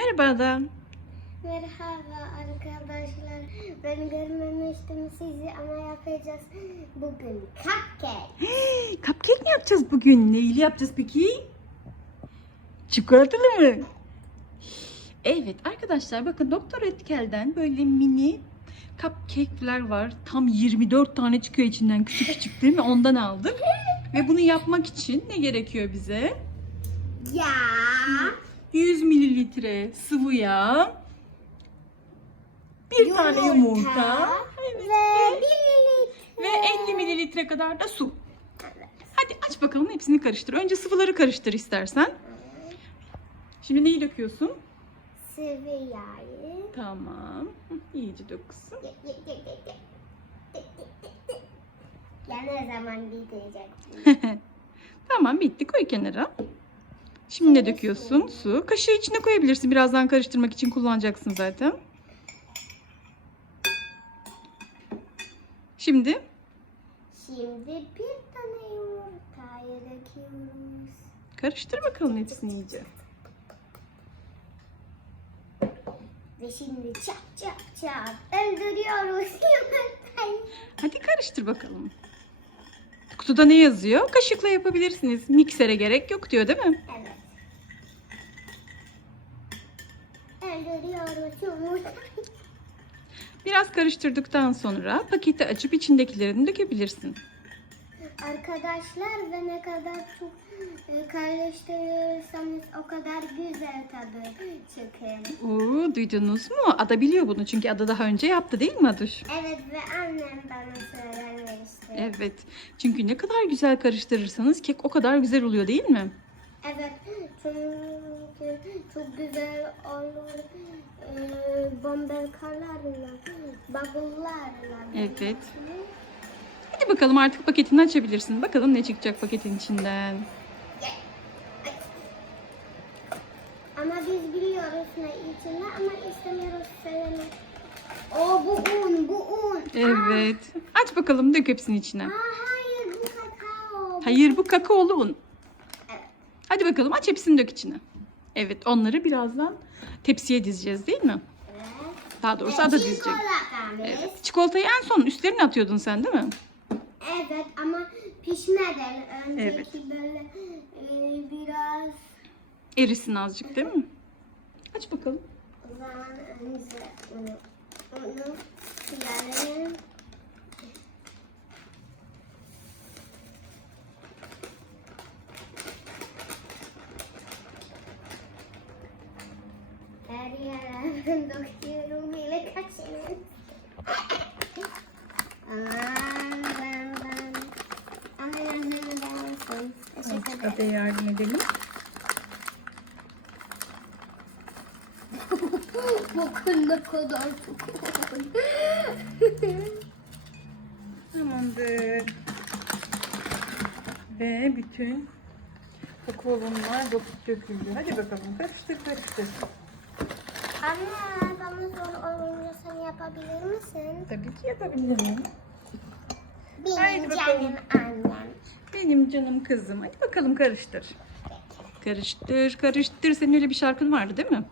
Merhaba Ada. Merhaba arkadaşlar. Ben görmemiştim sizi ama yapacağız bugün cupcake. Cupcake mi yapacağız bugün? Neyli yapacağız peki? Çikolatalı mı? Evet arkadaşlar bakın Doktor Etkel'den böyle mini cupcake'ler var. Tam 24 tane çıkıyor içinden küçük küçük değil mi? Ondan aldık. Ve bunu yapmak için ne gerekiyor bize? Ya. 100 mililitre sıvı yağ, bir tane yumurta evet, Ve ve, bir ve 50 mililitre kadar da su. Hadi aç bakalım hepsini karıştır. Önce sıvıları karıştır istersen. Şimdi neyi döküyorsun? sıvı yağı. Tamam. İyice dök kızım. Ya ne zaman bitecek? Tamam bitti koy kenara. Şimdi ne döküyorsun? Su. Kaşığı içine koyabilirsin. Birazdan karıştırmak için kullanacaksın zaten. Şimdi Şimdi bir tane yumurtayı döküyoruz. karıştır bakalım hepsini iyice. Ve şimdi çat çat çat öldürüyoruz yumurtayı. Hadi karıştır bakalım. Kutuda ne yazıyor? Kaşıkla yapabilirsiniz. Miksere gerek yok diyor değil mi? Evet. Biraz karıştırdıktan sonra paketi açıp içindekilerini dökebilirsin. Arkadaşlar ve ne kadar çok e, karıştırırsanız o kadar güzel tadı çıkır. Oo, duydunuz mu? Ada biliyor bunu çünkü Ada daha önce yaptı değil mi Aduş? Evet ve annem bana söylemişti. Evet. Çünkü ne kadar güzel karıştırırsanız kek o kadar güzel oluyor değil mi? Evet çünkü çok güzel olur. E, bomberkalarla, bagullarla. Evet. Hadi bakalım artık paketini açabilirsin. Bakalım ne çıkacak paketin içinden. Ama biz biliyoruz ne içinde ama istemiyoruz söylemek. O bu un, bu un. Evet. Aç bakalım dök hepsini içine. Aa, hayır bu kakao. Hayır bu kakaolu un. Hadi bakalım aç hepsini dök içine. Evet onları birazdan tepsiye dizeceğiz değil mi? Evet. Daha doğrusu Ada dizecek. Evet. Çikolatayı en son üstlerine atıyordun sen değil mi? Evet ama pişmeden önceki Evet. böyle e, biraz Erisin azıcık değil mi? Aç bakalım. o zaman önce onu, onu. Her yere döküyorum bile kaçırın. Aman ben ben. Ama annem bensin. Teşekkür ederim. Ada'ya yardım edelim. Bakın ne kadar. Tamamdır. Ve bütün döküp döküldü. Hadi bakalım karıştır karıştır. Anne bana zor olunca sen yapabilir misin? Tabii ki yapabilirim. Benim Haydi bakalım. canım annem. Benim canım kızım. Hadi bakalım karıştır. Karıştır karıştır. Senin öyle bir şarkın vardı değil mi?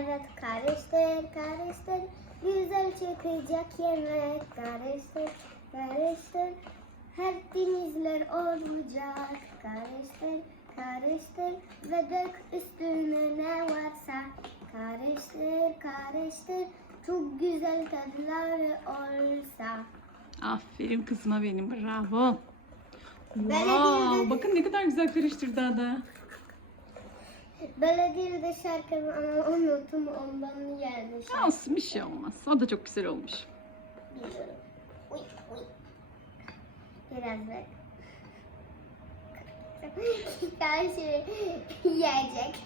Evet karıştır karıştır. Güzel çıkacak yemek. Karıştır karıştır. Her denizler olacak. Karıştır karıştır. Ve dök üstüne ne varsa. Karıştır karıştır. Çok güzel tadları olsa. Aferin kızıma benim. Bravo. Wow, bakın ne kadar güzel karıştırdı Ada. Böyle değil de şarkımı ama unuttum ondan şarkı Olsun bir şey olmaz. O da çok güzel olmuş. biliyorum. Uy, uy. Biraz bek. Karşı yiyecek.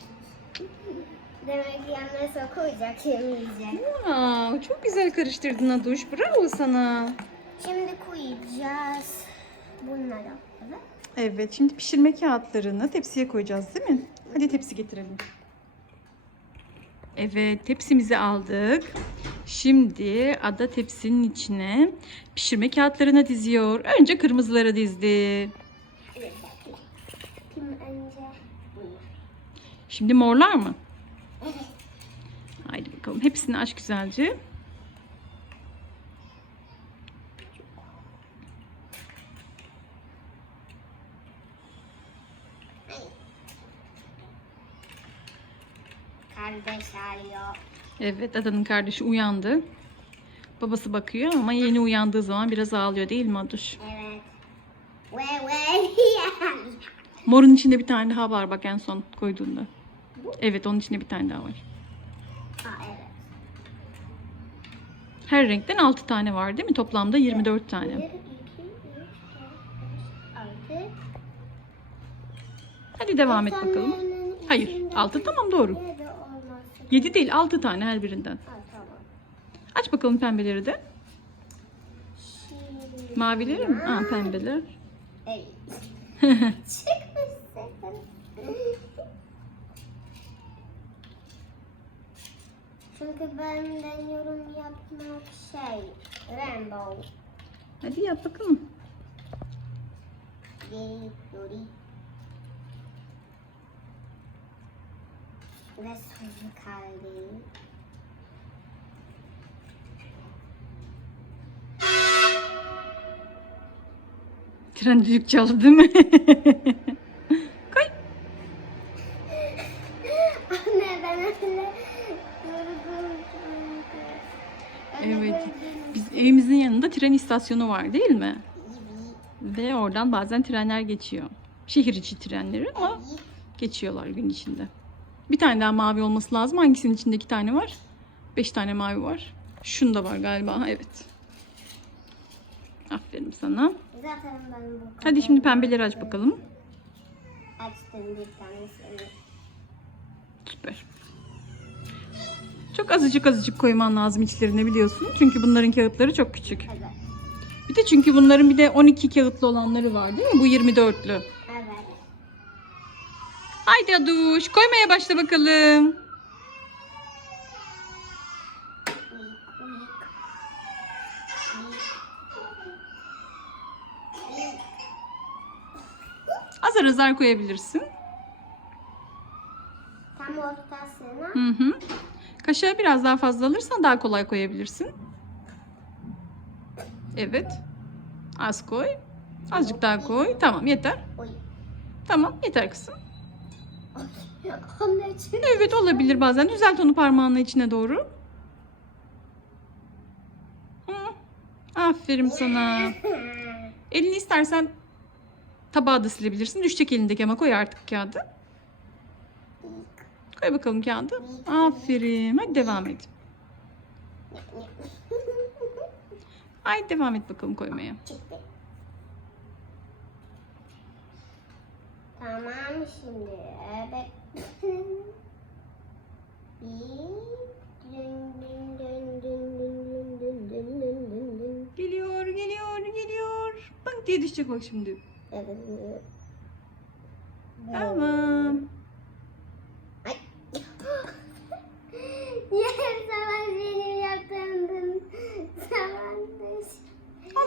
Demek ki yanına sokacak yemeyecek. Wow, çok güzel karıştırdın Aduş. Bravo sana. Şimdi koyacağız bunları. Evet. Evet, şimdi pişirme kağıtlarını tepsiye koyacağız değil mi? Hadi tepsi getirelim. Evet, tepsimizi aldık. Şimdi Ada tepsinin içine pişirme kağıtlarını diziyor. Önce kırmızıları dizdi. Evet. Kim önce? Bunlar. Şimdi morlar mı? Bakalım. Hepsini aç güzelce. Kardeş arıyor. Evet Ada'nın kardeşi uyandı. Babası bakıyor ama yeni uyandığı zaman biraz ağlıyor değil mi Aduş? Evet. Ve ve Morun içinde bir tane daha var bak en son koyduğunda. Evet onun içinde bir tane daha var. Aa evet. Her renkten 6 tane var değil mi? Toplamda 24 Bir, tane. Hadi devam et bakalım. Hayır içinde 6 tamam doğru. yedi olması 7 değil 6 tane her birinden. Aç bakalım pembeleri de. Mavileri mi? Aa pembeler. Çıkmışsın. Çünkü benden yorum yapmak şey, rainbow. Hadi yap bakalım. Yeri, yori. Ve suzu kalbi. Tren düdük çaldı değil mi? evimizin yanında tren istasyonu var değil mi? Ve oradan bazen trenler geçiyor. Şehir içi trenleri ama geçiyorlar gün içinde. Bir tane daha mavi olması lazım. Hangisinin içinde iki tane var? Beş tane mavi var. Şunda var galiba. Evet. Aferin sana. Zaten ben bu kadar. Hadi şimdi pembeleri aç bakalım. Açtım bir tanesini. Süper. Çok azıcık azıcık koyman lazım içlerine biliyorsun. Çünkü bunların kağıtları çok küçük. Evet. Bir de çünkü bunların bir de 12 kağıtlı olanları var değil mi? Bu 24'lü. Evet. Haydi Aduş koymaya başla bakalım. Azar azar koyabilirsin. Tam ortasına. Hı hı. Kaşığı biraz daha fazla alırsan daha kolay koyabilirsin. Evet. Az koy. Azıcık daha koy. Tamam yeter. Tamam yeter kızım. Evet olabilir bazen. Düzelt onu parmağınla içine doğru. Aferin sana. Elini istersen tabağa da silebilirsin. Düşecek elindeki ama koy artık kağıdı. Koy bakalım kağıdı. Aferin. Hadi devam et. Ay devam et bakalım koymaya. Tamam şimdi. Evet. geliyor, geliyor, geliyor. Bak diye düşecek bak şimdi. Evet. Tamam.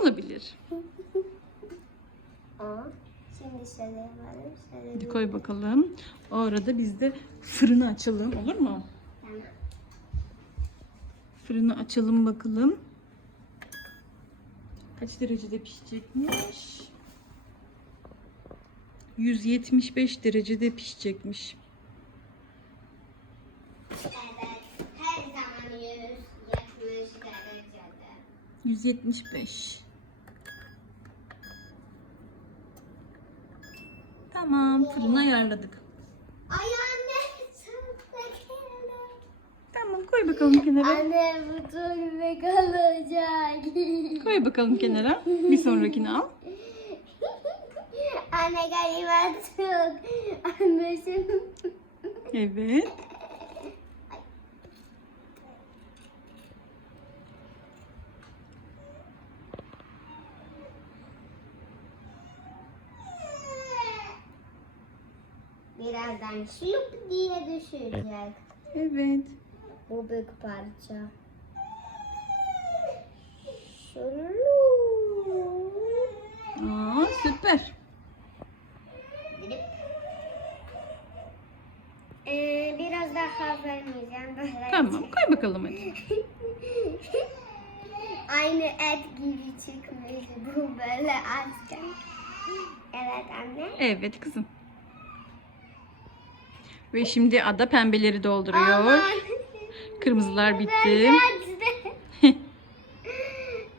Olabilir. Aa, şimdi. Şöyle Hadi koy bakalım. O arada biz de fırını açalım olur mu? Tamam. Fırını açalım bakalım. Kaç derecede pişecekmiş? 175 derecede pişecekmiş. Evet. Her zaman 170 derecede. 175. Tamam, fırını ayarladık. Ay anne. Tamam, koy bakalım kenara. Anne bu çok bebek olacak. Koy bakalım kenara. Bir sonrakini al. Anne galiba çok. Anneciğim. Evet. Şup diye düşecek. Evet. Bu büyük parça. Aa, süper. Ee, biraz daha vermeyeceğim böyle. Tamam koy bakalım hadi. Aynı et gibi çıkmış bu böyle açken. Evet anne. Evet kızım. Ve şimdi ada pembeleri dolduruyor. Aman. Kırmızılar bitti.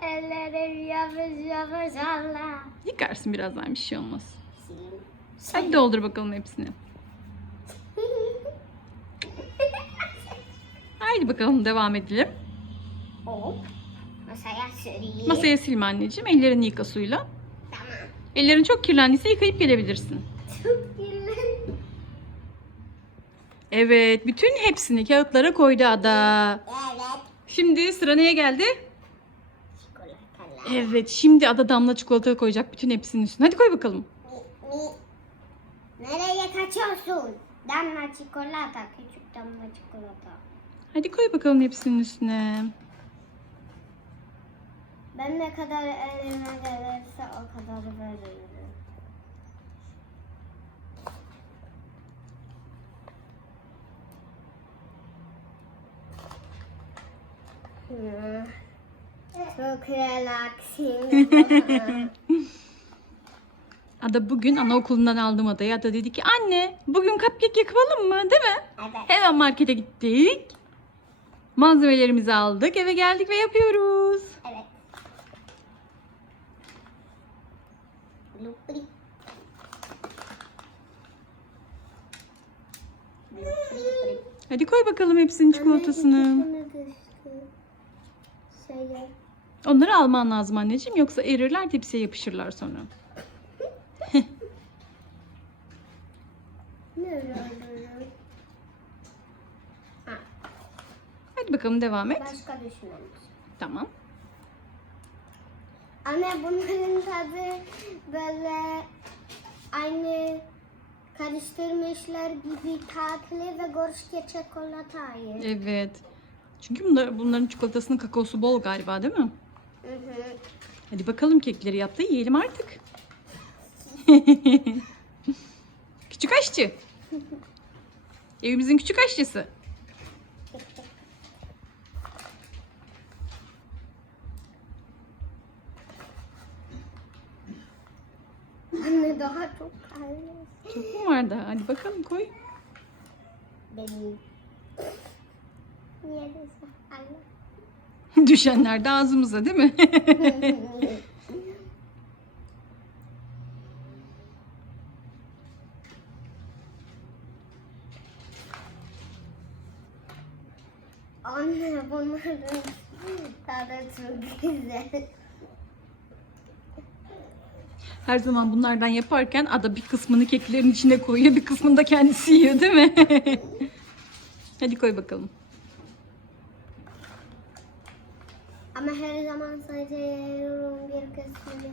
Ellerim yapış yapış Allah. Yıkarsın birazdan bir şey olmaz. Hadi doldur bakalım hepsini. Haydi bakalım devam edelim. Hop. Masaya süreyim. Masaya silme anneciğim. Ellerini yıka suyla. Tamam. Ellerin çok kirlendiyse yıkayıp gelebilirsin. Evet, bütün hepsini kağıtlara koydu ada. Evet. Şimdi sıra neye geldi? Çikolatalar. Evet, şimdi ada damla çikolata koyacak bütün hepsinin üstüne. Hadi koy bakalım. Mi, mi. Nereye kaçıyorsun? Damla çikolata. Küçük damla çikolata. Hadi koy bakalım hepsinin üstüne. Ben ne kadar elime gelirse o kadar veririm. Çok relaxing. Ada bugün anaokulundan aldım adayı. Ada dedi ki anne bugün cupcake yapalım mı değil mi? evet. Hemen markete gittik. Malzemelerimizi aldık. Eve geldik ve yapıyoruz. Evet. Hadi koy bakalım hepsinin çikolatasını. Onları alman lazım anneciğim yoksa erirler tepsiye yapışırlar sonra. Hadi bakalım devam et. başka düşünmemiş. Tamam. Anne bunların tadı böyle aynı karıştırmışlar gibi tatlı ve gorşke çikolatayı. Evet. Çünkü bunlar, bunların çikolatasının kakaosu bol galiba değil mi? Hı hı. Hadi bakalım kekleri yaptı yiyelim artık. küçük aşçı. Evimizin küçük aşçısı. Anne daha çok kalmış. Çok mu var daha? Hadi bakalım koy. Benim. Düşenler de ağzımıza değil mi? Anne bunların tadı çok güzel. Her zaman bunlardan yaparken ada bir kısmını keklerin içine koyuyor, bir kısmını da kendisi yiyor değil mi? Hadi koy bakalım. Ama her zaman sadece yiyorum bir kısmı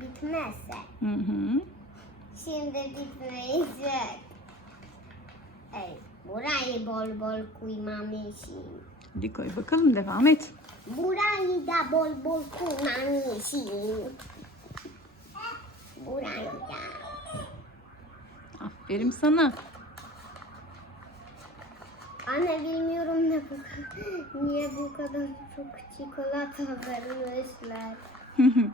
bitmezse. Hı hı. Şimdi bitmeyecek. Evet, burayı bol bol koymamışım. Hadi koy bakalım devam et. Burayı da bol bol koymamışım. Burayı da. Aferin sana. Anne bilmiyorum ne bu niye bu kadar çok çikolata vermişler.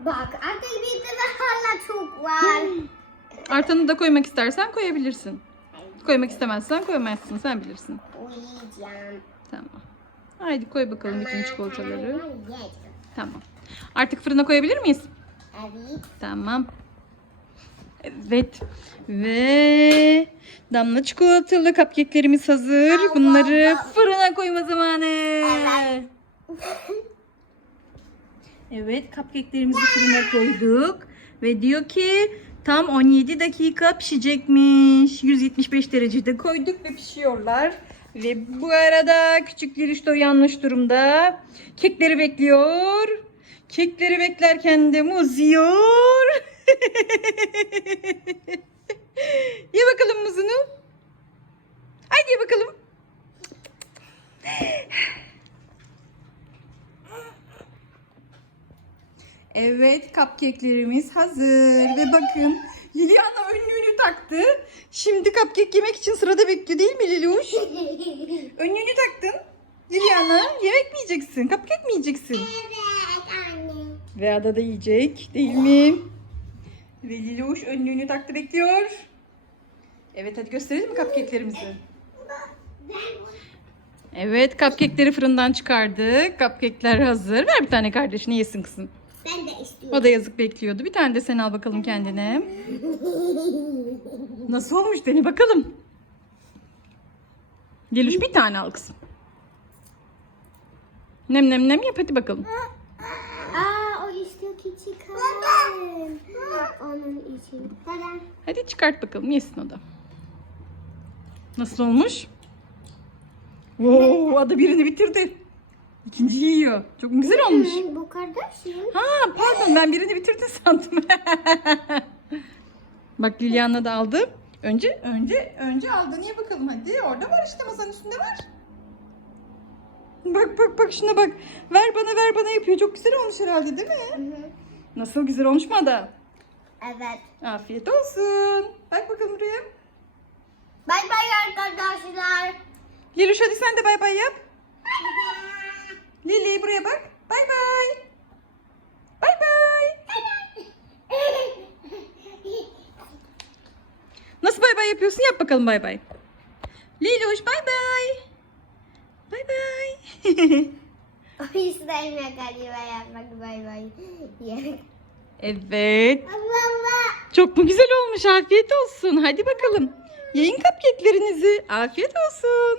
Bak artık bitti ve hala çok var. Artanı da koymak istersen koyabilirsin. Koymak istemezsen koymazsın. Sen bilirsin. Uyuyacağım. Tamam. Haydi koy bakalım bütün Ama çikolataları. karar yedim. Tamam. Artık fırına koyabilir miyiz? Evet. Tamam. Evet. Ve damla çikolatalı cupcake'lerimiz hazır. Bunları fırına koyma zamanı. Evet. Cupcake'lerimizi fırına koyduk. Ve diyor ki tam 17 dakika pişecekmiş. 175 derecede koyduk ve pişiyorlar. Ve bu arada küçük Lirişto yanlış durumda. Kekleri bekliyor. Kekleri beklerken de muz yiyor. Ye bakalım muzunu. Hadi ye bakalım. Evet, cupcake'lerimiz hazır. Ve bakın Liliana önlüğünü taktı. Şimdi cupcake yemek için sırada bekliyor değil mi Liluş? Önlüğünü taktın. Liliana yemek mi yiyeceksin? Cupcake mi yiyeceksin? evet anne. Ve Ada da yiyecek değil mi? Ve Liluş önlüğünü taktı bekliyor. Evet hadi gösterelim mi cupcake'lerimizi? Evet cupcake'leri fırından çıkardık. Cupcake'ler hazır. Ver bir tane kardeşine yesin kızım. ben de istiyorum. O da yazık bekliyordu. Bir tane de sen al bakalım kendine. Nasıl olmuş dene bakalım. Geluş bir tane al kızım. Nem nem nem yap hadi bakalım. Aa o istiyor ki çıkarın. Onun için. Neden? Hadi çıkart bakalım yesin o da. Nasıl olmuş? Oo, ada birini bitirdi. İkinciyi yiyor. Çok güzel olmuş. Bu kardeşim. Ha pardon ben birini bitirdi sandım. Bak Liliana da aldı. Önce önce önce aldı. Niye bakalım hadi. Orada var işte masanın üstünde var. Bak bak bak şuna bak. Ver bana ver bana yapıyor. Çok güzel olmuş herhalde değil mi? Nasıl güzel olmuş mu Ada? Evet. Afiyet olsun. Bak bakalım buraya. Bay bay arkadaşlar. Liluş hadi sen de bay bay yap. Lili buraya bak. Bay bay. Bay bay. Nasıl bay bay yapıyorsun? Yap bakalım bay bay. Liluş bay bay. Bay bay. o isteyme galiba yapmak bay bay. Evet. Çok mu güzel olmuş? Afiyet olsun. Hadi bakalım. Yiyin cupcake'lerinizi. Afiyet olsun.